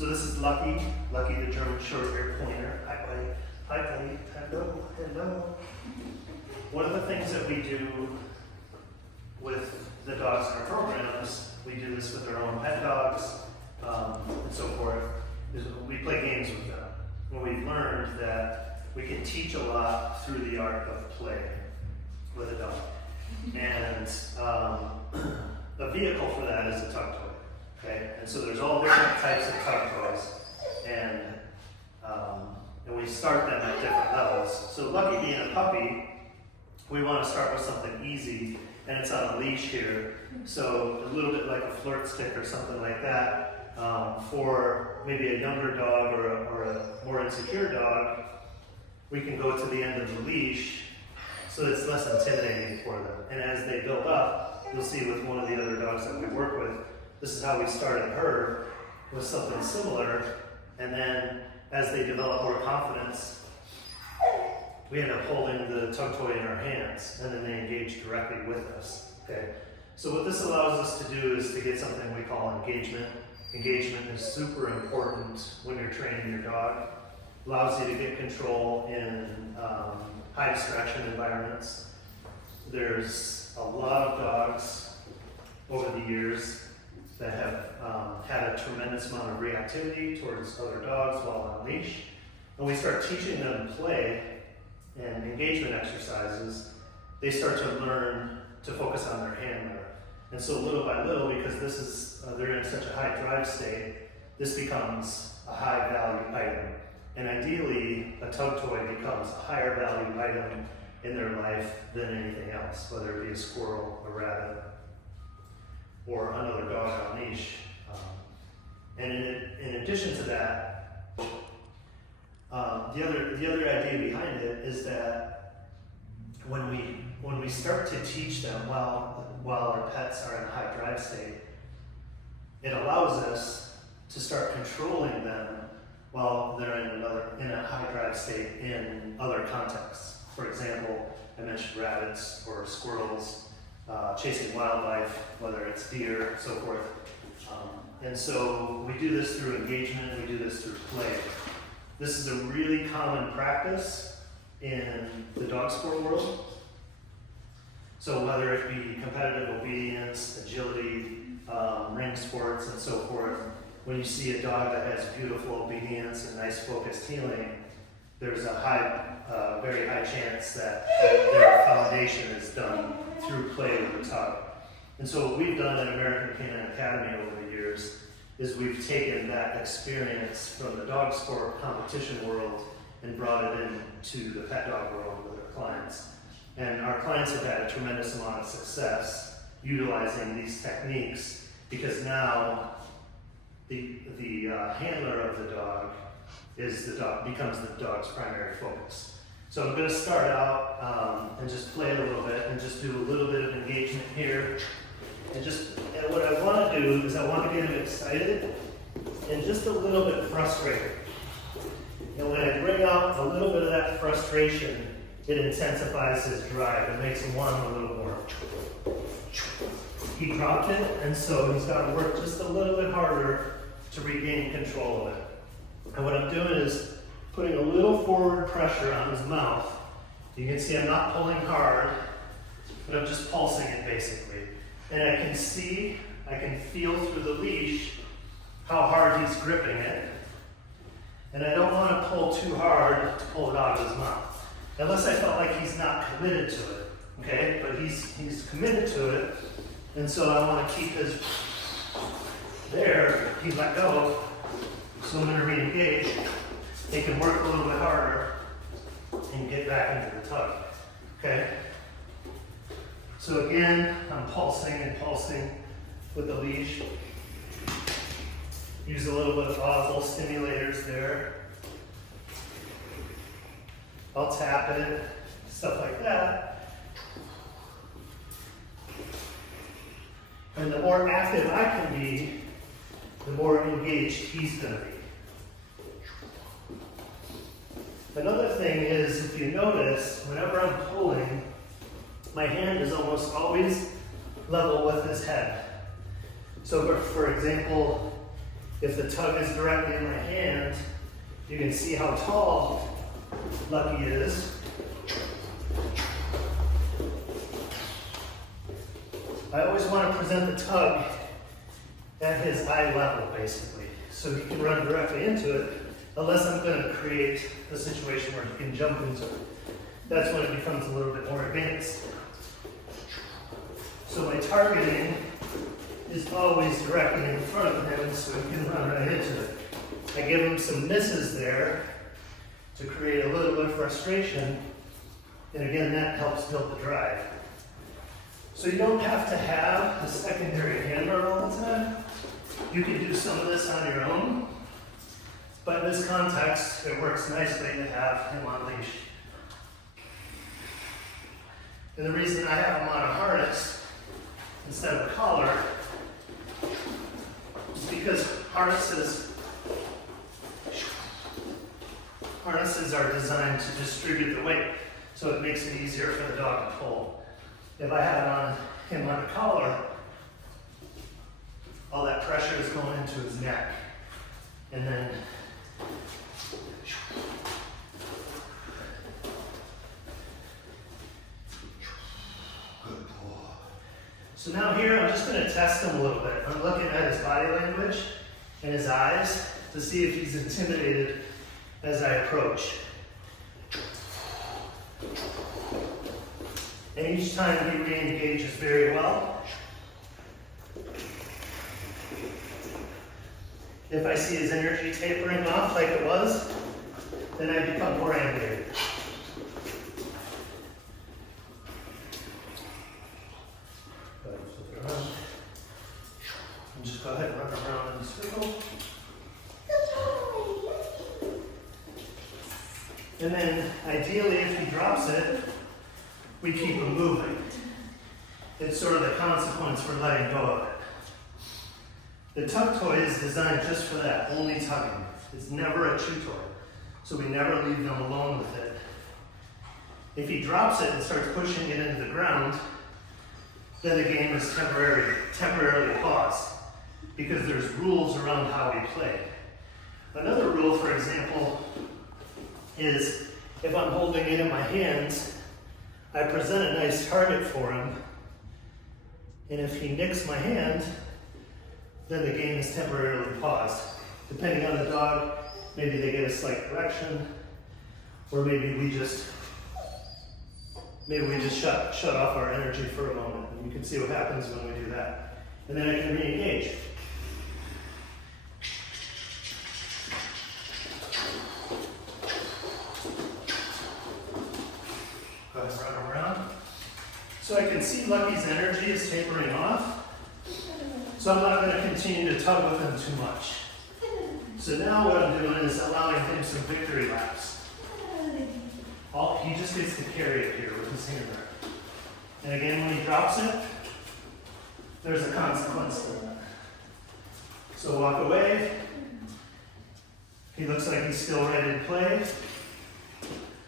So this is Lucky, Lucky the German Shorthair pointer. Hi, buddy. Hi, buddy. Hello, hello. One of the things that we do with the dogs in our programs, we do this with our own pet dogs and so forth, is we play games with them. And we've learned that we can teach a lot through the art of play with a dog. And a vehicle for that is a tug toy. Okay, and so there's all different types of tug toys, and we start them at different levels. So Lucky being a puppy, we want to start with something easy, and it's on a leash here. So a little bit like a flirt stick or something like that. For maybe a younger dog or a more insecure dog, we can go to the end of the leash so it's less intimidating for them. And as they build up, you'll see with one of the other dogs that we work with, this is how we started her, with something similar, and then as they develop more confidence, we end up holding the tug toy in our hands, and then they engage directly with us, okay? So what this allows us to do is to get something we call engagement. Engagement is super important when you're training your dog. Allows you to get control in high distraction environments. There's a lot of dogs over the years that have had a tremendous amount of reactivity towards other dogs while on leash. When we start teaching them play and engagement exercises, they start to learn to focus on their handler. And so little by little, because this is they're in such a high drive state, this becomes a high value item. And ideally, a tug toy becomes a higher value item in their life than anything else, whether it be a squirrel, a rabbit, or another dog on leash. And in addition to that, the other idea behind it is that when we start to teach them while our pets are in a high drive state, it allows us to start controlling them while they're in a high drive state in other contexts. For example, I mentioned rabbits or squirrels, chasing wildlife, whether it's deer, so forth. And so we do this through engagement, we do this through play. This is a really common practice in the dog sport world. So whether it be competitive obedience, agility, ring sports, and so forth, when you see a dog that has beautiful obedience and nice focused healing, there's a very high chance that their foundation is done through play with the tug. And so what we've done at American Canine Academy over the years is we've taken that experience from the dog sport competition world and brought it into the pet dog world with our clients. And our clients have had a tremendous amount of success utilizing these techniques, because now the handler of the dog becomes the dog's primary focus. So I'm going to start out and just play a little bit and just do a little bit of engagement here. And what I want to do is I want to get him excited and just a little bit frustrated. And when I bring out a little bit of that frustration, it intensifies his drive. It makes him want a little more. He dropped it, and so he's got to work just a little bit harder to regain control of it. And what I'm doing is putting a little forward pressure on his mouth. You can see I'm not pulling hard, but I'm just pulsing it basically. And I can feel through the leash how hard he's gripping it. And I don't want to pull too hard to pull it out of his mouth, unless I felt like he's not committed to it, okay? But he's committed to it, and so I want to keep his, there, he let go, so I'm going to re-engage. He can work a little bit harder and get back into the tug, okay? So again, I'm pulsing and pulsing with the leash. Use a little bit of audible stimulators there. I'll tap it, stuff like that. And the more active I can be, the more engaged he's going to be. Another thing is, if you notice, whenever I'm pulling, my hand is almost always level with his head. So for example, If the tug is directly in my hand, you can see how tall Lucky is. I always want to present the tug at his eye level, basically, so he can run directly into it, unless I'm going to create a situation where he can jump into it. That's when it becomes a little bit more advanced. So my targeting is always directly in front of him so he can run right into it. I give him some misses there to create a little bit of frustration, and again, that helps build the drive. So you don't have to have a secondary handler all the time. You can do some of this on your own, but in this context, it works nicely to have him on leash. And the reason I have him on a harness instead of a collar is because harnesses are designed to distribute the weight, so it makes it easier for the dog to pull. If I have him on a collar, all that pressure is going into his neck, and then good boy. So now here I'm just going to test him a little bit. I'm looking at his body language and his eyes to see if he's intimidated as I approach. And each time he re-engages very well. If I see his energy tapering off like it was, then I become more animated. Flip it around. And just go ahead and run around in a circle. And then, ideally, if he drops it, we keep him moving. It's sort of the consequence for letting go of it. The tug toy is designed just for that, only tugging. It's never a chew toy, so we never leave them alone with it. If he drops it and starts pushing it into the ground, then the game is temporarily paused, because there's rules around how we play. Another rule, for example, is if I'm holding it in my hands, I present a nice target for him, and if he nicks my hand, then the game is temporarily paused. Depending on the dog, maybe they get a slight correction, or maybe we just shut off our energy for a moment. And you can see what happens when we do that. And then I can re-engage. Go ahead and run around. So I can see Lucky's energy is tapering off. So I'm not going to continue to tug with him too much. So now what I'm doing is allowing him some victory laps. He just gets to carry it here with his handler. And again, when he drops it, there's a consequence to that. So walk away. He looks like he's still ready to play.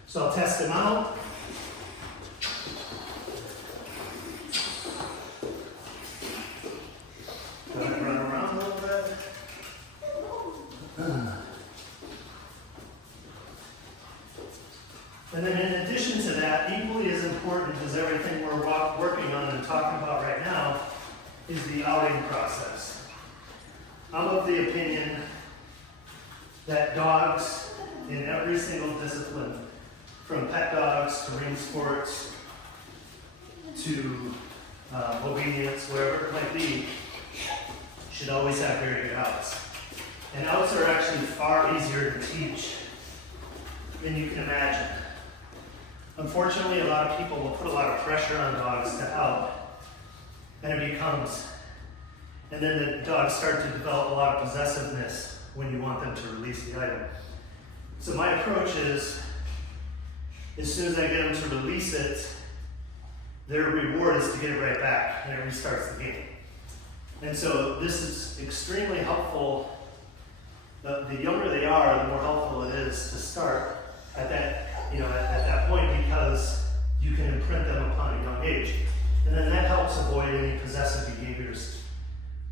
So I'll test him out. Go ahead and run around a little bit. And then in addition to that, equally as important as everything we're working on and talking about right now, is the outing process. I'm of the opinion that dogs in every single discipline, from pet dogs to ring sports to obedience, wherever it might be, should always have very good outs. And outs are actually far easier to teach than you can imagine. Unfortunately, a lot of people will put a lot of pressure on dogs to out, and it becomes, and then the dogs start to develop a lot of possessiveness when you want them to release the item. So my approach is, as soon as I get them to release it, their reward is to get it right back, and it restarts the game. And so this is extremely helpful. The younger they are, the more helpful it is to start at that point, because you can imprint them upon a young age. And then that helps avoid any possessive behaviors.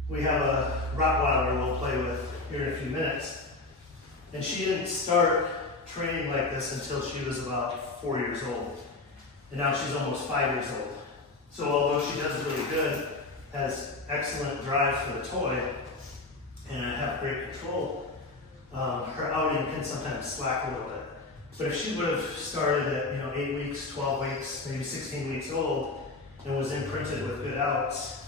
We have a Rottweiler we'll play with here in a few minutes. And she didn't start training like this until she was about 4 years old. And now she's almost 5 years old. So although she does really good, has excellent drive for the toy, and I have great control, her outing can sometimes slack a little bit. But if she would have started at 8 weeks, 12 weeks, maybe 16 weeks old, and was imprinted with good outs,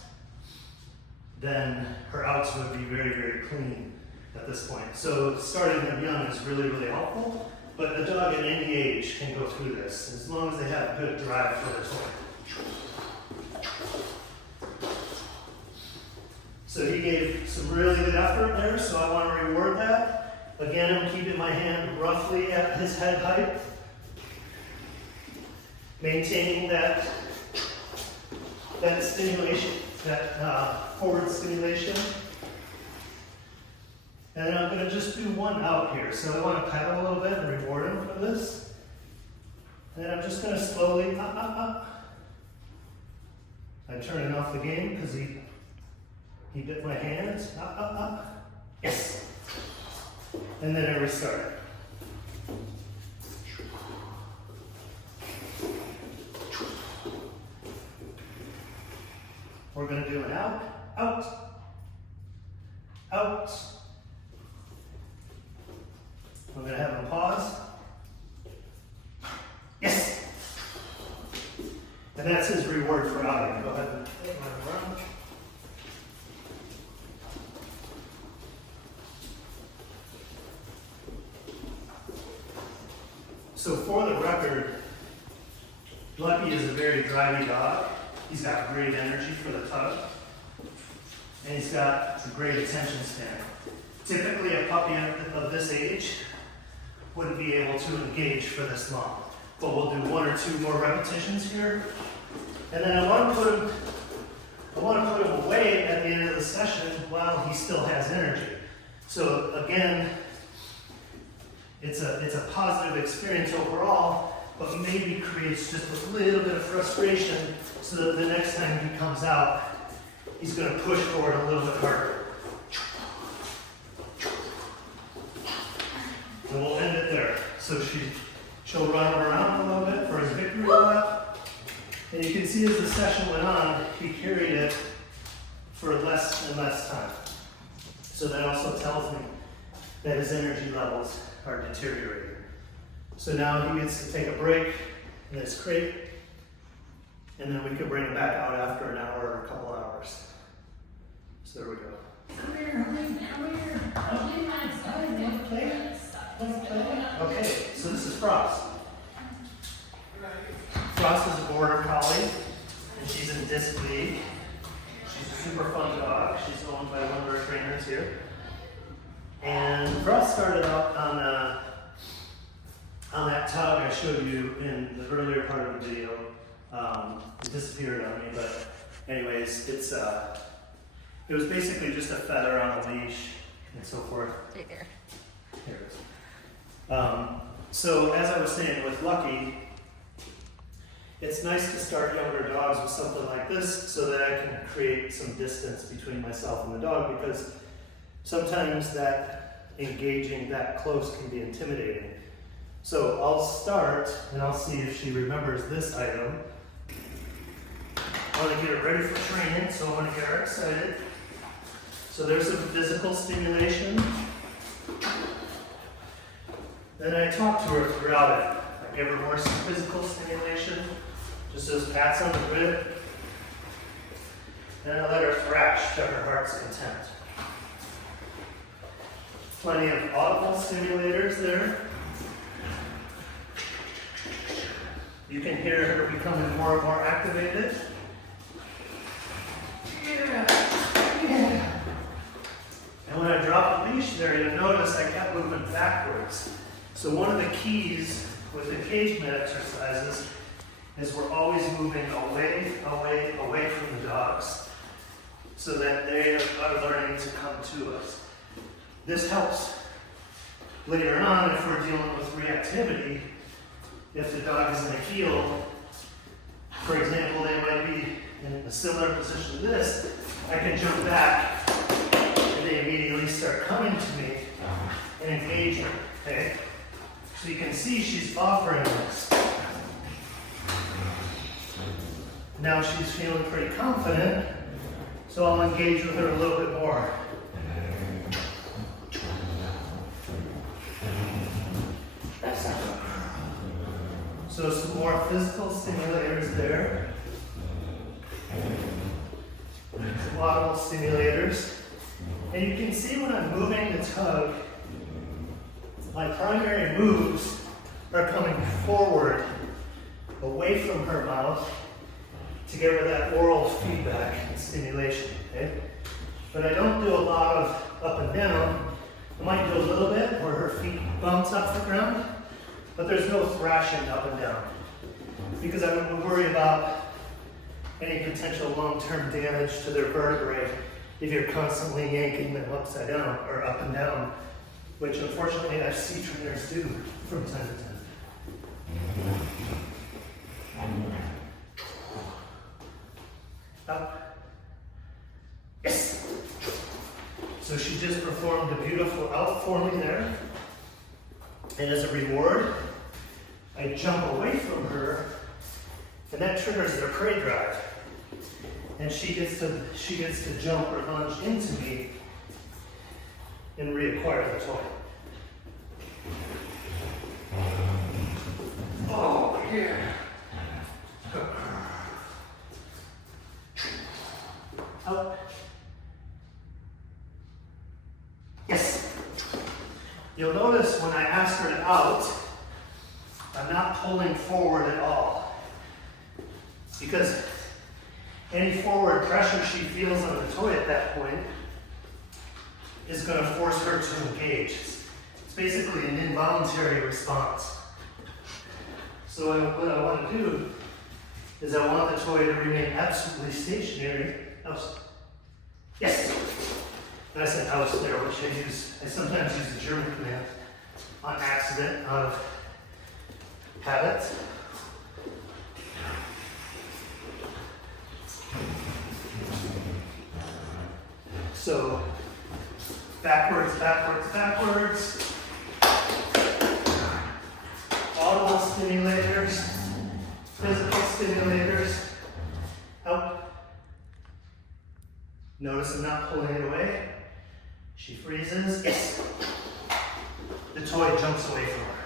then her outs would be very, very clean at this point. So starting them young is really, really helpful. But a dog at any age can go through this, as long as they have good drive for their toy. So he gave some really good effort there, so I want to reward that. Again, I'm keeping my hand roughly at his head height, maintaining that stimulation, that forward stimulation. And then I'm going to just do one out here. So I want to pedal a little bit and reward him for this. And then I'm just going to slowly up. I'm turning off the game because he bit my hands. Up. Yes. And then I restart. We're going to do an out. I'm going to have him pause. Yes! And that's his reward for outing. Go ahead and take my around. So for the record, Lucky is a very drivey dog. He's got great energy for the tug. And he's got a great attention span. Typically a puppy of this age wouldn't be able to engage for this long. But we'll do 1 or 2 more repetitions here. And then I want to put him away at the end of the session while he still has energy. So again, it's a positive experience overall, but maybe creates just a little bit of frustration so that the next time he comes out, he's going to push forward a little bit harder. And we'll end it there. So she'll run around a little bit for his victory lap. And you can see as the session went on, he carried it for less and less time. So that also tells me that his energy levels are deteriorating. So now he gets to take a break in this crate, and then we can bring him back out after an hour or a couple hours. So there we go. Come here. Okay, so this is Frost. Frost is a border collie, and she's in disc league. She's a super fun dog. She's owned by one of our trainers here. And Frost started out on that tug I showed you in the earlier part of the video. It disappeared on me, but anyways, it was basically just a feather on a leash and so forth. Right there. Here it is. So as I was saying with Lucky, it's nice to start younger dogs with something like this so that I can create some distance between myself and the dog, because sometimes that engaging that close can be intimidating. So I'll start and I'll see if she remembers this item. I want to get her ready for training, so I want to get her excited. So there's some physical stimulation. Then I talk to her throughout it. I give her more physical stimulation, just those pats on the rib. And I let her thrash to her heart's content. Plenty of audible stimulators there. You can hear her becoming more and more activated. And when I drop the leash there, you'll notice I kept moving backwards. So one of the keys with engagement exercises is we're always moving away from the dogs so that they are learning to come to us. This helps later on if we're dealing with reactivity. If the dog is in a heel, for example, they might be in a similar position to this, I can jump back and they immediately start coming to engage her, okay? So you can see she's offering this. Now she's feeling pretty confident, so I'll engage with her a little bit more. So some more physical stimulators there. Some audible stimulators. And you can see when I'm moving the tug, my primary moves are coming forward, away from her mouth, to get rid of that oral feedback and stimulation, okay? But I don't do a lot of up and down. I might do a little bit where her feet bounce off the ground, but there's no thrashing up and down because I would worry about any potential long-term damage to their vertebrae if you're constantly yanking them upside down or up and down, which unfortunately I see trainers do from time to time. Up. Yes! So she just performed a beautiful out for me there. And as a reward, I jump away from her, and that triggers the prey drive. And she gets to jump or lunge into me and reacquire the toy. Oh, yeah. Out. Yes. You'll notice when I ask her to out, I'm not pulling forward at all. Because any forward pressure she feels on the toy at that point is going to force her to engage. It's basically an involuntary response. So what I want to do is I want the toy to remain absolutely stationary. Yes! And I said house there, which I sometimes use the German command on accident, out of habit. So, backwards, backwards, backwards. Audible stimulators, physical stimulators. Out. Notice I'm not pulling it away. She freezes. Yes. The toy jumps away from her.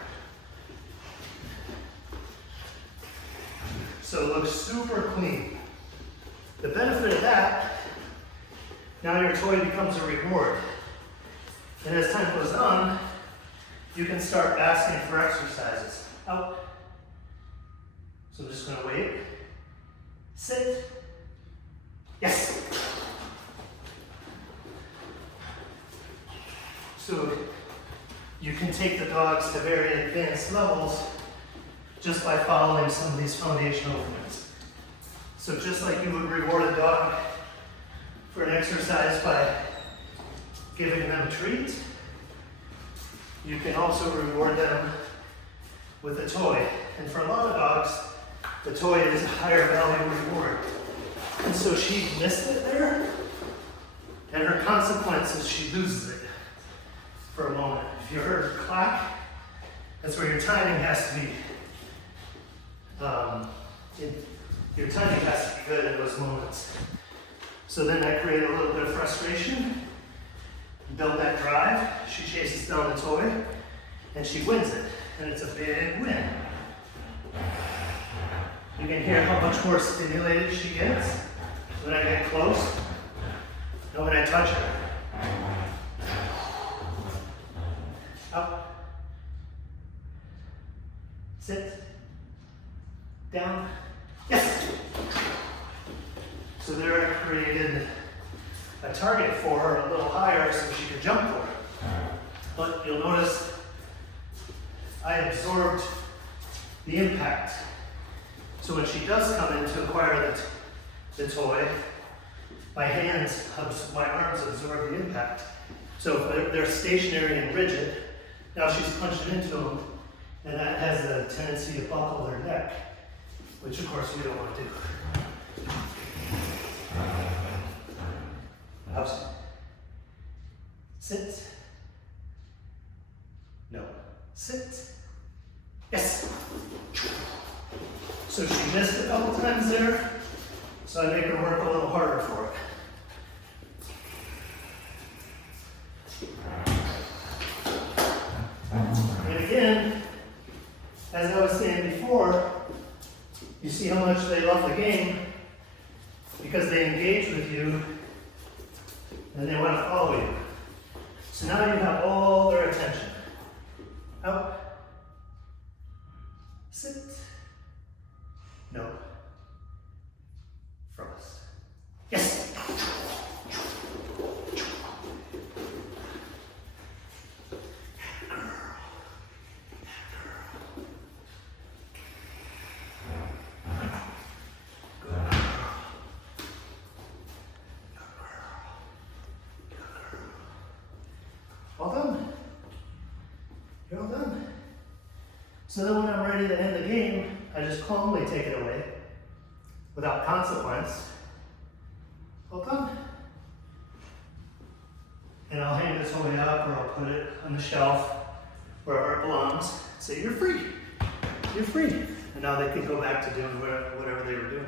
So it looks super clean. The benefit of that, now your toy becomes a reward. And as time goes on, you can start asking for exercises. Out. So I'm just going to wait. Sit. Yes. So you can take the dogs to very advanced levels just by following some of these foundational movements. So just like you would reward a dog for an exercise by giving them a treat, you can also reward them with a toy. And for a lot of dogs, the toy is a higher value reward. And so she missed it there, and her consequence is she loses it for a moment. If you heard her clack, that's where your timing has to be. Your timing has to be good in those moments. So then I create a little bit of frustration, build that drive. She chases down the toy, and she wins it, and it's a big win. You can hear how much more stimulated she gets when I get close and when I touch her. Up. Sit. Down. Yes! So there I created a target for her a little higher so she could jump for it. But you'll notice I absorbed the impact. So when she does come in to acquire the toy, my arms absorb the impact. So if they're stationary and rigid, now she's punching into them, and that has a tendency to buckle their neck, which of course we don't want to do. House. Sit. Sit. Yes. So she missed a couple times there, so I make her work a little harder for it. And again, as I was saying before, you see how much they love the game because they engage with you and they want to follow you. So now you have all their attention. Out. Sit. No. Frost. Yes. All done. You're all done. So then when I'm ready to end the game, I just calmly take it away without consequence. All done. And I'll hang this away up or I'll put it on the shelf wherever it belongs. Say, you're free. You're free. And now they can go back to doing whatever they were doing.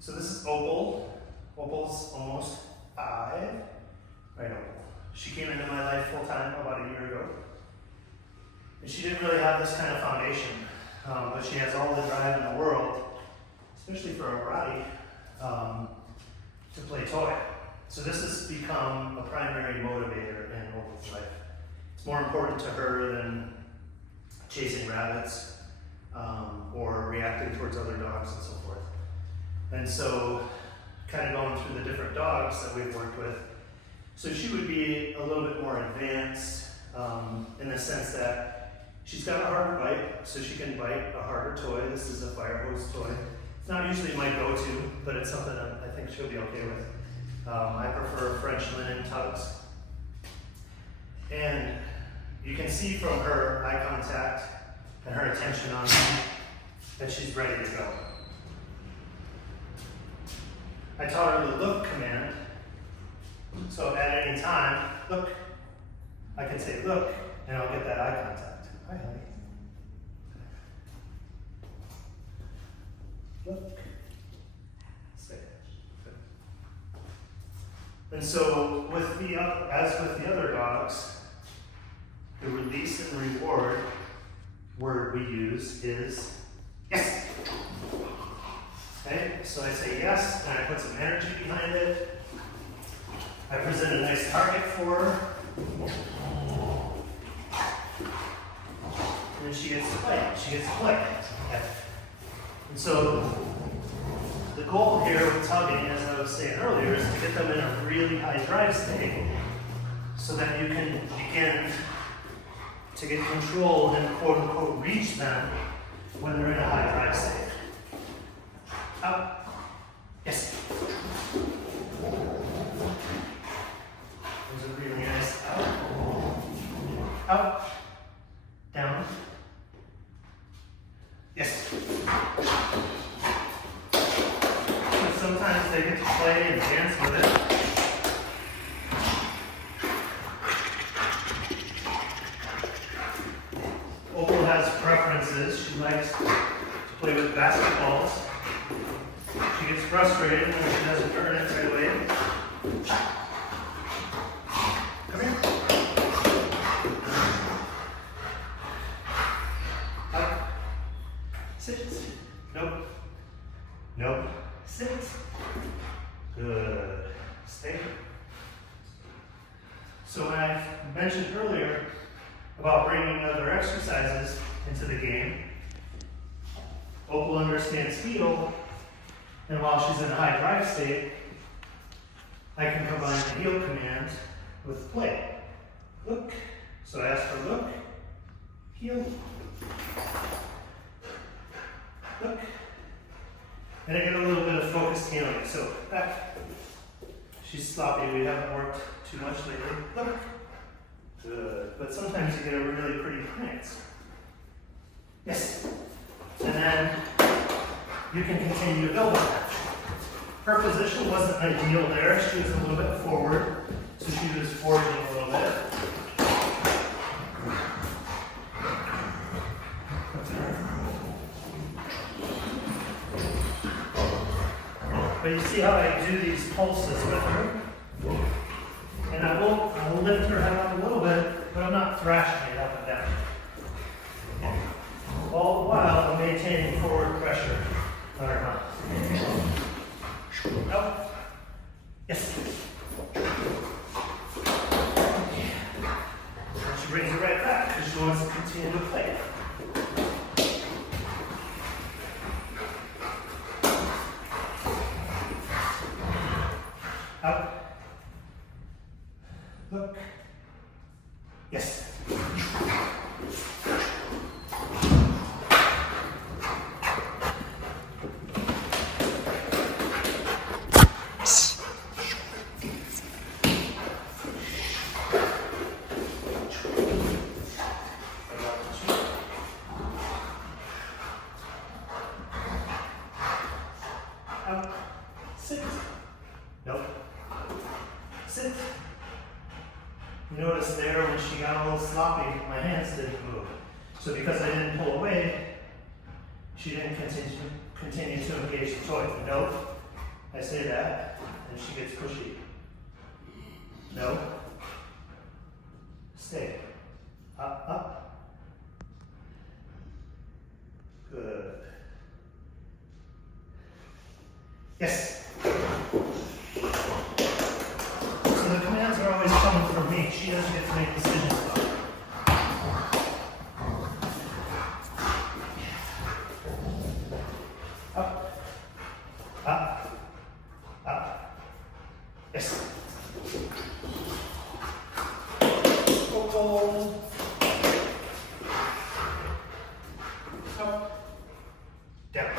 So this is Opal. Opal's almost 5. Right, Opal. She came into my life full time about a year ago. And she didn't really have this kind of foundation, but she has all the drive in the world, especially for a Rottie, to play toy. So this has become a primary motivator in Opal's life. It's more important to her than chasing rabbits or reacting towards other dogs and so forth. And so, kind of going through the different dogs that we've worked with, so she would be a little bit more advanced in the sense that she's got a harder bite, so she can bite a harder toy. This is a fire hose toy. It's not usually my go-to, but it's something that I think she'll be okay with. I prefer French linen tugs. And you can see from her eye contact and her attention on me that she's ready to go. I taught her the look command. So at any time, look, I can say look, and I'll get that eye contact. Hi, honey. Look. Say it. And so, as with the other dogs, the release and reward word we use is yes. Okay, so I say yes, and I put some energy behind it. I present a nice target for her. And then she gets to bite. She gets to play. Okay. And so the goal here with tugging, as I was saying earlier, is to get them in a really high drive state so that you can begin to get control and quote unquote reach them when they're in a high drive state. Out. Yes. Those are really nice. Out. Out. Down. Yes. So sometimes they get to play and dance with it. Opal has preferences. She likes to play with basketballs. She gets frustrated when she doesn't earn it right away. Come here. Up. Sit. Nope. Nope. Sit. Good. Stay. So when I mentioned earlier about bringing other exercises into the game, Opal understands heel. And while she's in a high drive state, I can combine the heel command with play. Look. So I ask for look, heel, look. And I get a little bit of focused handling. So back. She's sloppy. We haven't worked too much lately. Look. Good. But sometimes you get a really pretty prance. Yes. And then you can continue to build on that. Her position wasn't ideal there. She was a little bit forward, so she was foraging a little bit. But you see how I do these pulses with her? And I will lift her head up a little bit, but I'm not thrashing it up and down. All the while, I'm maintaining forward pressure on her mouth. Out. Yes. And she brings it right back because she wants to continue to play. Out. Look. Yes. Out. Sit. Nope. Sit. You notice there when she got a little sloppy, my hands didn't move. So because I didn't pull away, she didn't continue to engage the toy. Nope. I say that, and she gets pushy. No. Stay. Up, up. Good. Yes. So the commands are always coming from me. She doesn't get to make decisions about it. Up. Up. Up. Yes. Hold. Up. Down.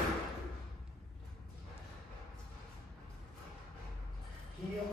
Heel.